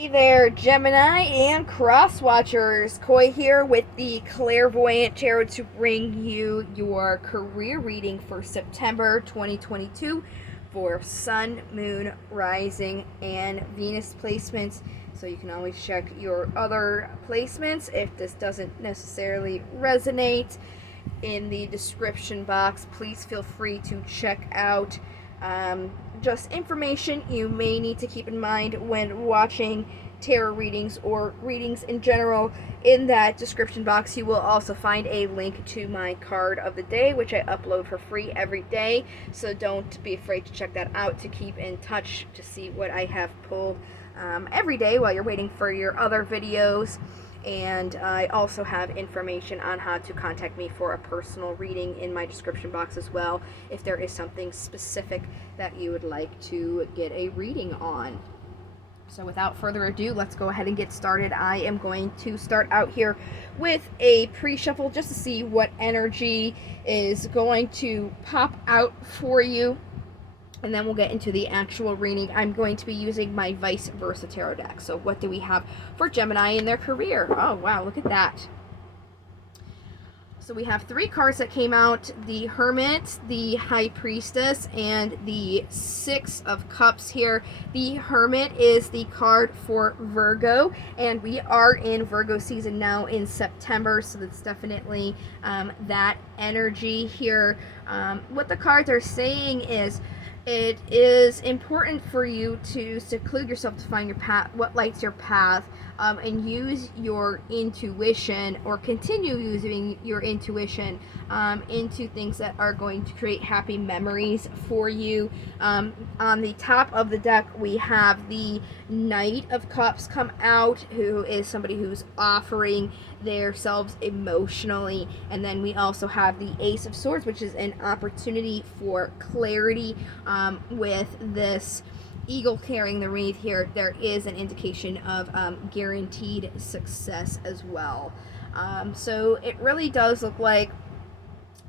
Hey there, Gemini and Cross Watchers. Koi here with the Clairvoyant Tarot to bring you your career reading for September 2022 for Sun, Moon, Rising, and Venus placements. So you can always check your other placements if this doesn't necessarily resonate. In the description box, please feel free to check out just information you may need to keep in mind when watching tarot readings or readings in general. In that description box, you will also find a link to my card of the day, which I upload for free every day. So don't be afraid to check that out to keep in touch to see what I have pulled every day while you're waiting for your other videos. And I also have information on how to contact me for a personal reading in my description box as well, if there is something specific that you would like to get a reading on. So without further ado, let's go ahead and get started. I am going to start out here with a pre-shuffle just to see what energy is going to pop out for you. And then we'll get into the actual reading. I'm going to be using my Vice Versa Tarot deck. So what do we have for Gemini in their career? Oh, wow, look at that. So we have three cards that came out: the Hermit, the High Priestess, and the Six of Cups here. The Hermit is the card for Virgo, and we are in Virgo season now in September, so that's definitely that energy here. What the cards are saying is, it is important for you to seclude yourself to find your path, what lights your path, and use your intuition, or continue using your intuition into things that are going to create happy memories for you. On the top of the deck, we have the Knight of Cups come out, who is somebody who's offering themselves emotionally. And then we also have the Ace of Swords, which is an opportunity for clarity. With this eagle carrying the wreath here, there is an indication of guaranteed success as well. So it really does look like,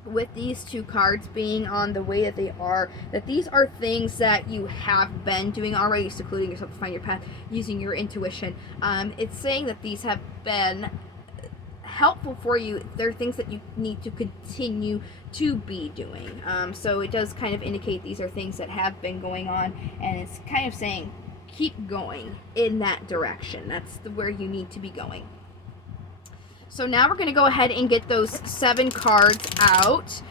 with these two cards being on the way that they are, that these are things that you have been doing already, secluding yourself to find your path, using your intuition. It's saying that these have been helpful for you. They're things that you need to continue to be doing. So it does kind of indicate these are things that have been going on, and it's kind of saying keep going in that direction. That's where you need to be going. So now we're going to go ahead and get those 7 cards out.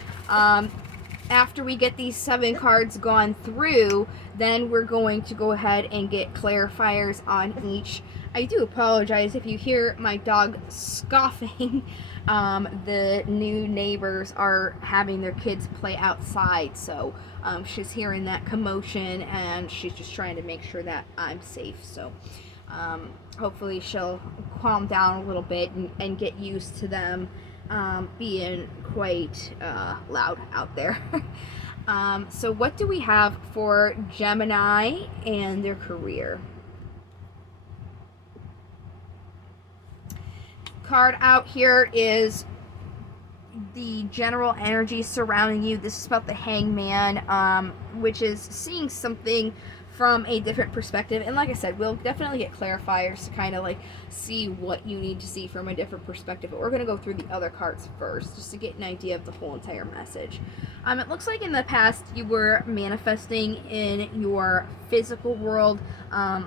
After we get these 7 cards gone through, then we're going to go ahead and get clarifiers on each. I do apologize if you hear my dog scoffing. The new neighbors are having their kids play outside, so she's hearing that commotion, and she's just trying to make sure that I'm safe. So hopefully she'll calm down a little bit and get used to them being quite loud out there. So what do we have for Gemini and their career? Card out here is the general energy surrounding you. This is about the Hangman, which is seeing something from a different perspective. And like I said, we'll definitely get clarifiers to kind of like see what you need to see from a different perspective. But we're going to go through the other cards first, just to get an idea of the whole entire message. It looks like in the past you were manifesting in your physical world,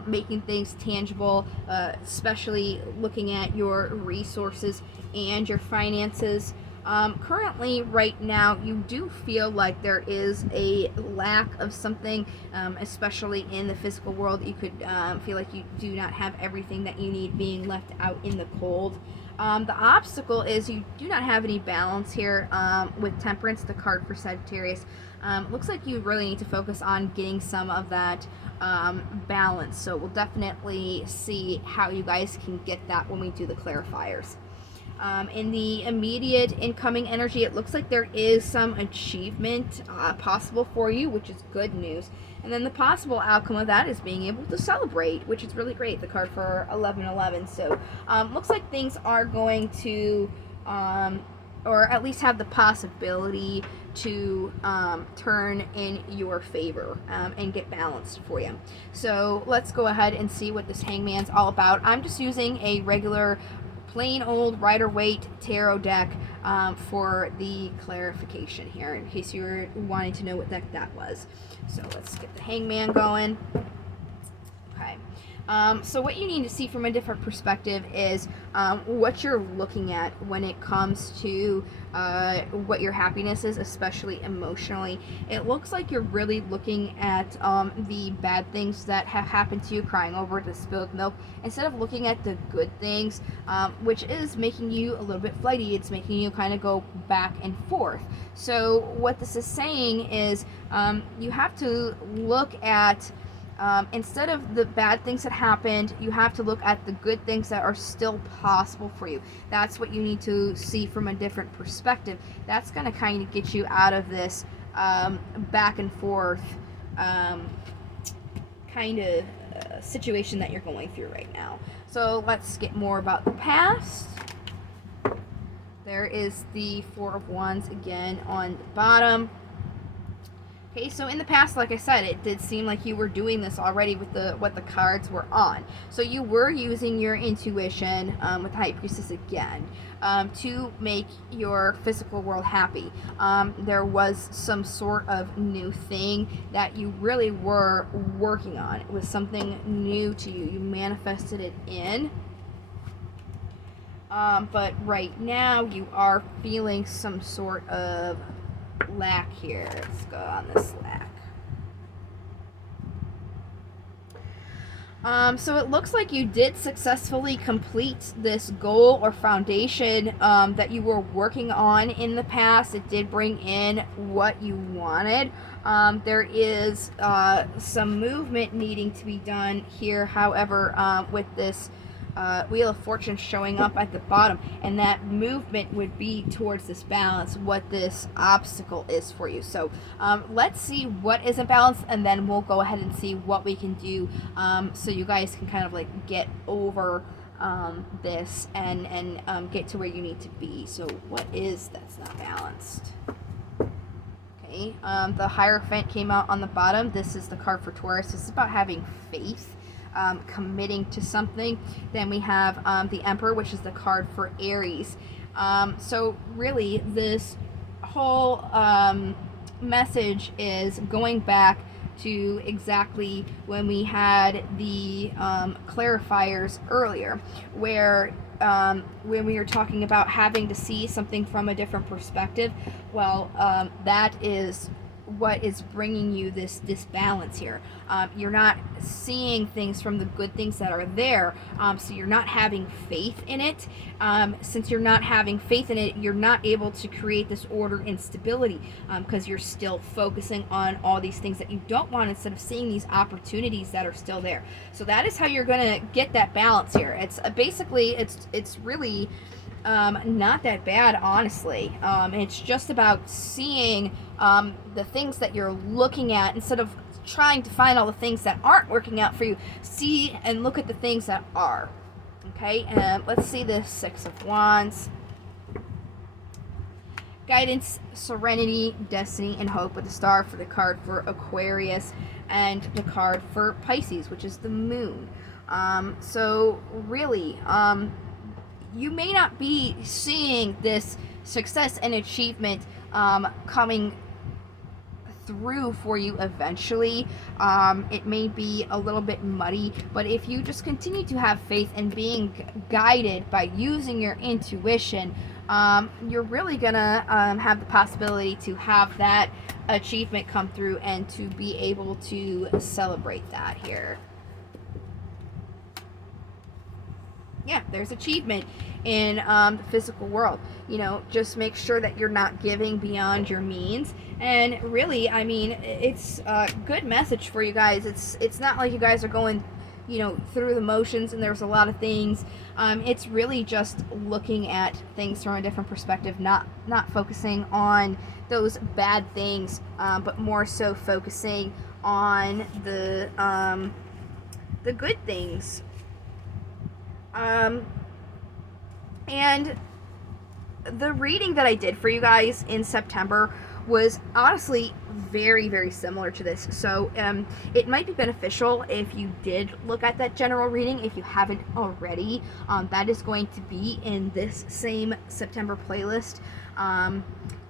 making things tangible, especially looking at your resources and your finances. Currently, right now, you do feel like there is a lack of something, especially in the physical world. You could feel like you do not have everything that you need being left out in the cold. The obstacle is you do not have any balance here with Temperance, the card for Sagittarius. Looks like you really need to focus on getting some of that balance. So we'll definitely see how you guys can get that when we do the clarifiers. In the immediate incoming energy, it looks like there is some achievement possible for you, which is good news. And then the possible outcome of that is being able to celebrate, which is really great, the card for 1111. So looks like things are going to, or at least have the possibility to turn in your favor and get balanced for you. So let's go ahead and see what this Hangman's all about. I'm just using a regular plain old Rider-Waite tarot deck for the clarification here, in case you were wanting to know what deck that was. So let's get the Hangman going. Okay. So what you need to see from a different perspective is what you're looking at when it comes to what your happiness is, especially emotionally. It looks like you're really looking at the bad things that have happened to you, crying over the spilled milk, instead of looking at the good things, which is making you a little bit flighty. It's making you kind of go back and forth. So what this is saying is you have to look at instead of the bad things that happened, you have to look at the good things that are still possible for you. That's what you need to see from a different perspective. That's going to kind of get you out of this back and forth kind of situation that you're going through right now. So let's get more about the past. There is the Four of Wands again on the bottom. Okay, so in the past, like I said, it did seem like you were doing this already with what the cards were on. So you were using your intuition with the High Priestess again to make your physical world happy. There was some sort of new thing that you really were working on. It was something new to you. You manifested it in. But right now, you are feeling some sort of lack here. Let's go on this lack. So it looks like you did successfully complete this goal or foundation that you were working on in the past. It did bring in what you wanted. There is some movement needing to be done here, however, with this Wheel of Fortune showing up at the bottom, and that movement would be towards this balance, what this obstacle is for you. So let's see what is imbalanced, and then we'll go ahead and see what we can do so you guys can kind of like get over this and get to where you need to be. So what is that's not balanced? Okay, the Hierophant came out on the bottom. This is the card for Taurus. This is about having faith. Committing to something. Then we have the Emperor, which is the card for Aries. So really this whole message is going back to exactly when we had the clarifiers earlier, where when we were talking about having to see something from a different perspective. Well, that is what is bringing you this disbalance here. You're not seeing things from the good things that are there, so you're not having faith in it. Since you're not having faith in it, you're not able to create this order and stability because you're still focusing on all these things that you don't want instead of seeing these opportunities that are still there. So that is how you're going to get that balance here. It's basically it's really not that bad, honestly. It's just about seeing the things that you're looking at instead of trying to find all the things that aren't working out for you. See and look at the things that are. Okay, and let's see the Six of Wands. Guidance, serenity, destiny, and hope with the star for the card for Aquarius, and the card for Pisces, which is the moon. So really, you may not be seeing this success and achievement coming through for you eventually. It may be a little bit muddy, but if you just continue to have faith and being guided by using your intuition, you're really gonna have the possibility to have that achievement come through and to be able to celebrate that here. Yeah, there's achievement in the physical world. You know, just make sure that you're not giving beyond your means. And really, I mean, it's a good message for you guys. It's not like you guys are going, you know, through the motions and there's a lot of things. It's really just looking at things from a different perspective, not focusing on those bad things, but more so focusing on the good things. And the reading that I did for you guys in September was honestly very, very similar to this. So it might be beneficial if you did look at that general reading, if you haven't already. That is going to be in this same September playlist.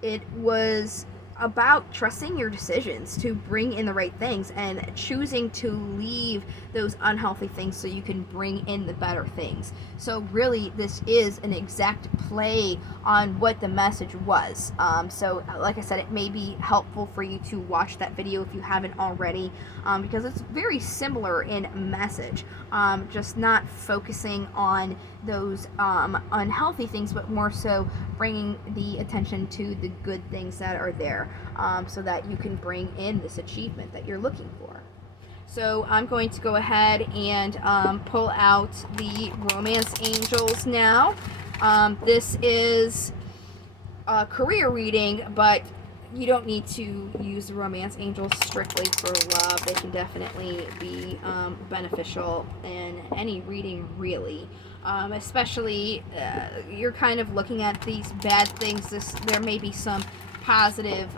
It was about trusting your decisions to bring in the right things and choosing to leave those unhealthy things so you can bring in the better things. So really, this is an exact play on what the message was. So like I said, it may be helpful for you to watch that video if you haven't already, because it's very similar in message, just not focusing on those unhealthy things, but more so bringing the attention to the good things that are there, so that you can bring in this achievement that you're looking for. So I'm going to go ahead and pull out the Romance Angels now. This is a career reading, but you don't need to use the Romance Angels strictly for love. They can definitely be beneficial in any reading, really. Especially, you're kind of looking at these bad things. There may be some positive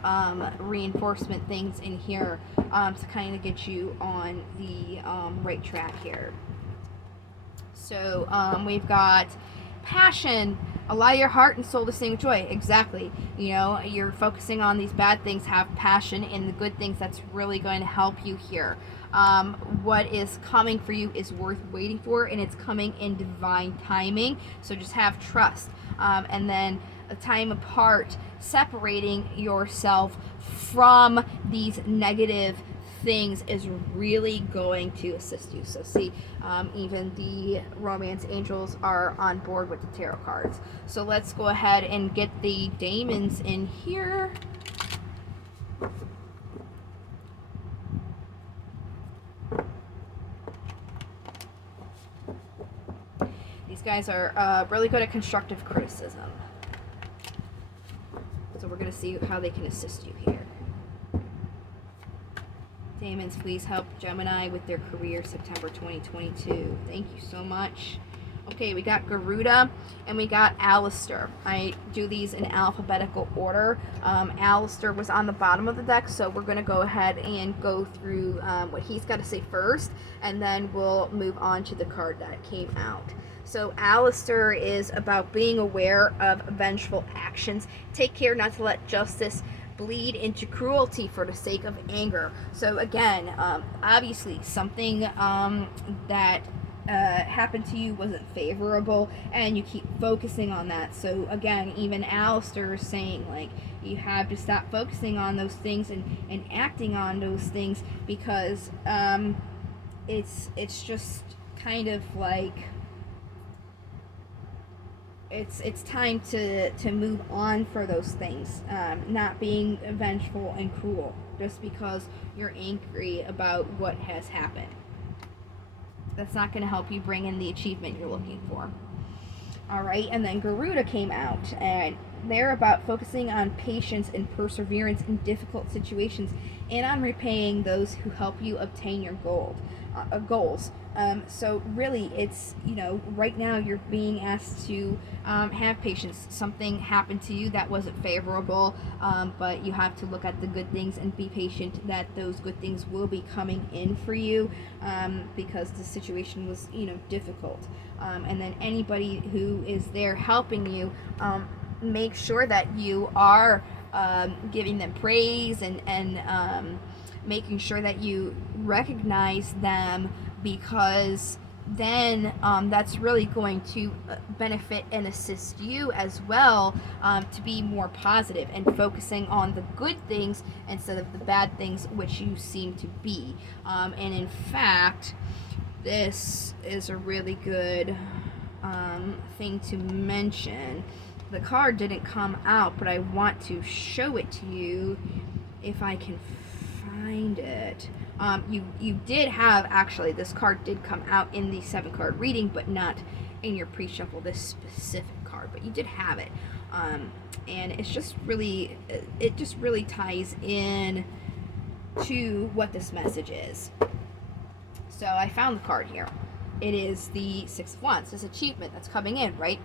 reinforcement things in here to kind of get you on the right track here. So we've got passion. Allow your heart and soul to sing joy. Exactly. You know, you're focusing on these bad things. Have passion in the good things. That's really going to help you here. What is coming for you is worth waiting for, and it's coming in divine timing. So just have trust. And then a time apart, separating yourself from these negative things is really going to assist you. So see, even the Romance Angels are on board with the tarot cards. So let's go ahead and get the Daemons in here. These guys are really good at constructive criticism. So we're going to see how they can assist you here. Daemons, please help Gemini with their career September 2022. Thank you so much. Okay, we got Garuda and we got Alistair. I do these in alphabetical order. Alistair was on the bottom of the deck, so we're going to go ahead and go through what he's got to say first, and then we'll move on to the card that came out. So Alistair is about being aware of vengeful actions. Take care not to let justice bleed into cruelty for the sake of anger. So again, obviously something that happened to you wasn't favorable, and you keep focusing on that. So again, even Alistair is saying, like, you have to stop focusing on those things and acting on those things, because it's just kind of like it's time to move on for those things, not being vengeful and cruel just because you're angry about what has happened. That's not going to help you bring in the achievement you're looking for. Alright, and then Garuda came out, and they're about focusing on patience and perseverance in difficult situations, and on repaying those who help you obtain your goals. So really, it's, you know, right now you're being asked to have patience. Something happened to you that wasn't favorable, but you have to look at the good things and be patient that those good things will be coming in for you, because the situation was, you know, difficult. And then anybody who is there helping you, make sure that you are giving them praise and making sure that you recognize them, because then that's really going to benefit and assist you as well, to be more positive and focusing on the good things instead of the bad things, which you seem to be. And in fact, this is a really good thing to mention. The card didn't come out, but I want to show it to you if I can find it. You did have, actually, this card did come out in the 7-card reading, but not in your pre-shuffle, this specific card, but you did have it. And it's just really, it just really ties in to what this message is. So I found the card here. it is the Six of Wands, this achievement that's coming in, right?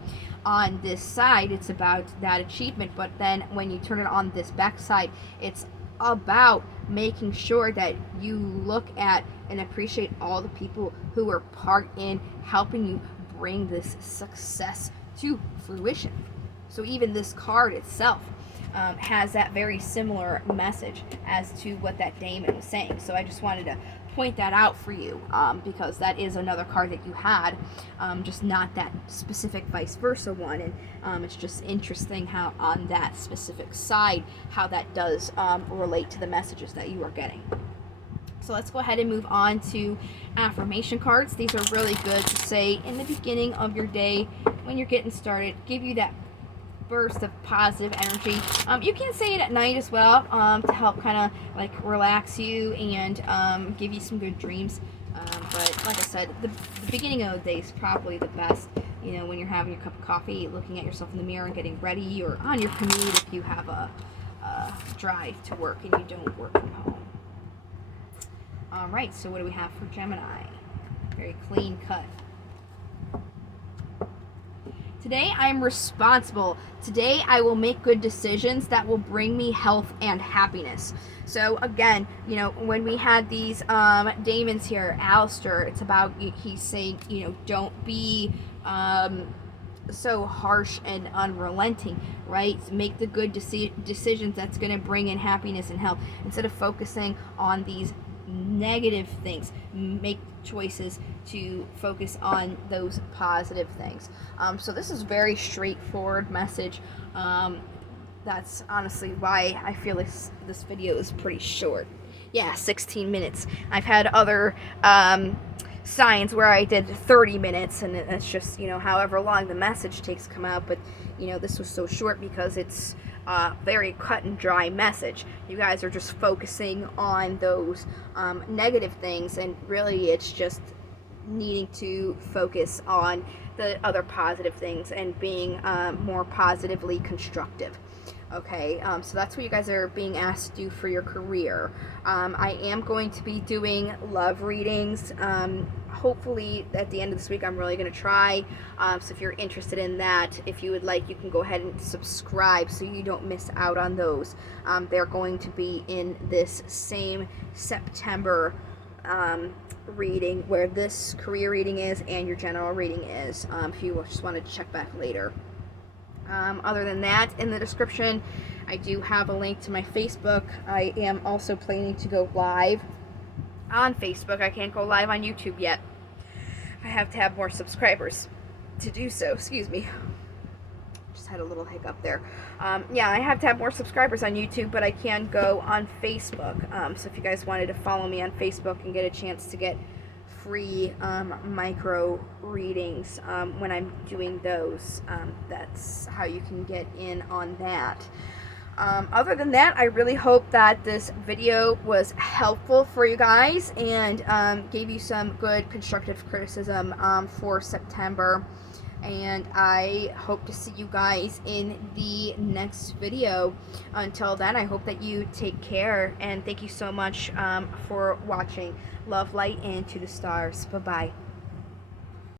On this side, it's about that achievement, but then when you turn it on this back side, it's about making sure that you look at and appreciate all the people who are part in helping you bring this success to fruition. So even this card itself has that very similar message as to what that Daemon was saying. So I just wanted to point that out for you, because that is another card that you had, just not that specific vice versa one. And it's just interesting how on that specific side, how that does relate to the messages that you are getting. So let's go ahead and move on to affirmation cards. These are really good to say in the beginning of your day when you're getting started, give you that burst of positive energy. You can say it at night as well, to help kind of like relax you and give you some good dreams. But like I said, the beginning of the day is probably the best. You know, when you're having your cup of coffee, looking at yourself in the mirror and getting ready, or on your commute if you have a drive to work and you don't work from home. Alright, so what do we have for Gemini? Very clean cut. Today I am responsible. Today I will make good decisions that will bring me health and happiness. So again, you know, when we had these daemons here, Alistair, it's about, he's saying, you know, don't be so harsh and unrelenting, right? Make the good decisions that's going to bring in happiness and health, instead of focusing on these negative things. Make choices to focus on those positive things. So this is a very straightforward message. That's honestly why I feel this video is pretty short. Yeah, 16 minutes. I've had other signs where I did 30 minutes, and it's just, you know, however long the message takes to come out. But you know, this was so short because it's very cut and dry message. You guys are just focusing on those negative things, and really it's just needing to focus on the other positive things and being more positively constructive. Okay, so that's what you guys are being asked to do for your career. I am going to be doing love readings. Hopefully at the end of this week I'm really going to try. So if you're interested in that, if you would like, you can go ahead and subscribe so you don't miss out on those. They're going to be in this same September reading where this career reading is and your general reading is, if you just want to check back later. Other than that, in the description I do have a link to my Facebook. I am also planning to go live on Facebook. I can't go live on YouTube yet. I have to have more subscribers to do so. Excuse me. Just had a little hiccup there. Yeah, I have to have more subscribers on YouTube, but I can go on Facebook. So if you guys wanted to follow me on Facebook and get a chance to get free micro readings when I'm doing those, that's how you can get in on that. Other than that, I really hope that this video was helpful for you guys and gave you some good constructive criticism for September. And I hope to see you guys in the next video. Until then, I hope that you take care, and thank you so much for watching. Love, light, and to the stars. Bye-bye.